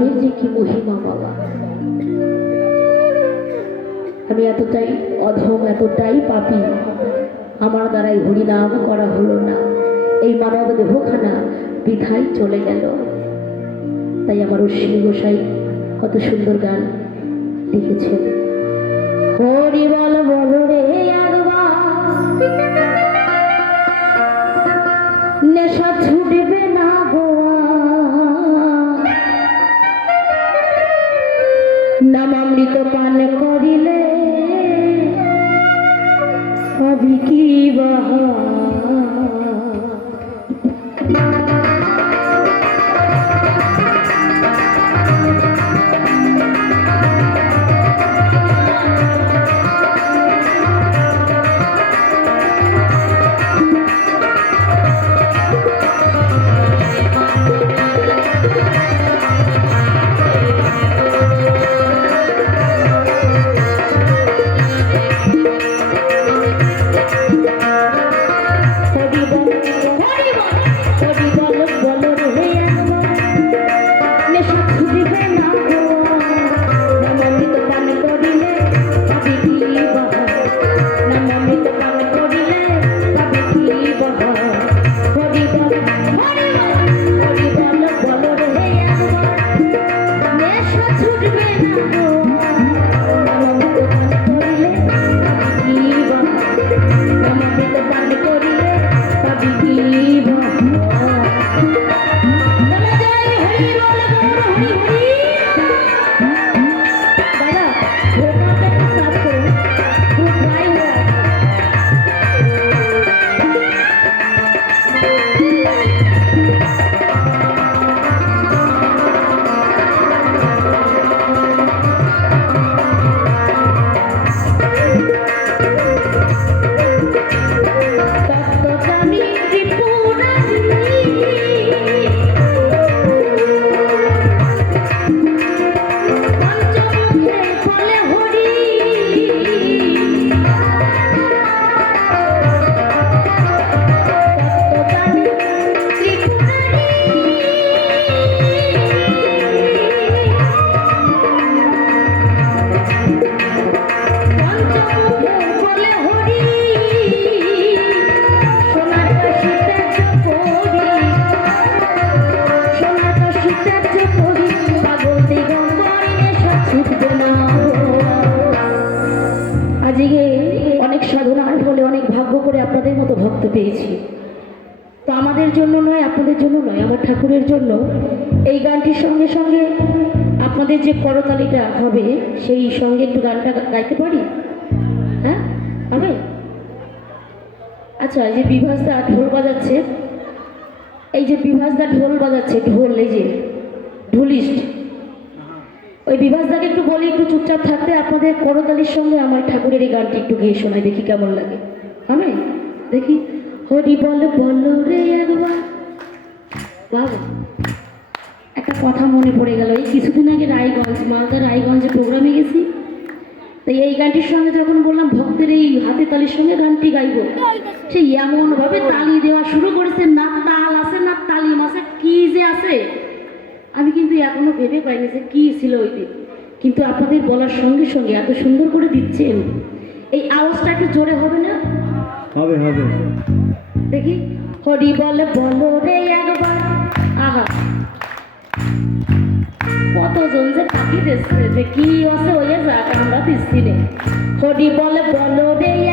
এই যে কি মহিমা বাবা। আমি এতটাই অধম, এতটাই পাপি। আমার দ্বারা এই হরিনাম করা হলো না। এই মানব দেহখানা বৃথাই চলে গেল। তাই আমার অশ্বিনী গোসাই কত সুন্দর গান একবার। নেশা ছুটবে না। নামামৃত পান করিলে কবি কি বাহা তো আমাদের জন্য নয়, আপনাদের জন্য নয়, আমার ঠাকুরের জন্য। এই গানটির সঙ্গে সঙ্গে আপনাদের যে করতালিটা হবে, সেই সঙ্গে একটু গানটা গাইতে পারি? হ্যাঁ? হবে? আচ্ছা এই যে বিভাসদা ঢোল বাজাচ্ছে। এই যে বিভাসদা ঢোল বাজাচ্ছে, ঢোল, এই যে ঢুলিস্ট। ওই বিভাসদাকে একটু বলি, একটু চুপচাপ থাকতে, আপনাদের করতালির সঙ্গে আমার ঠাকুরের এই গানটি একটু গিয়ে শোনাই, দেখি কেমন লাগে। হবে? দেখি। হরি বল বল রে একবার। একটা কথা মনে পড়ে গেল। এই কিছুদিন আগে রায়গঞ্জ, মালদা রায়গঞ্জে প্রোগ্রামে গেছি। তো এই গানটির সঙ্গে যখন বললাম, ভক্তের এই হাতে তালির সঙ্গে গানটি গাইবো। সে এমনভাবে তালি দেওয়া শুরু করেছে, না তাল আছে, না তালিম আছে, কি যে আছে? আমি কিন্তু এখনও ভেবে পাইনি যে কি ছিল ওই দিন। কিন্তু আপনাদের বলার সঙ্গে সঙ্গে এত সুন্দর করে দিচ্ছেন। এই আওয়াজটা একটু জোরে হবে না? হবে হবে। দেখি। হরি বল বলো রে একবার। আহা। কতজন যে পাখি কি আছে ওই যাক আমরা দিচ্ছি রে। হরি বলে বলো রে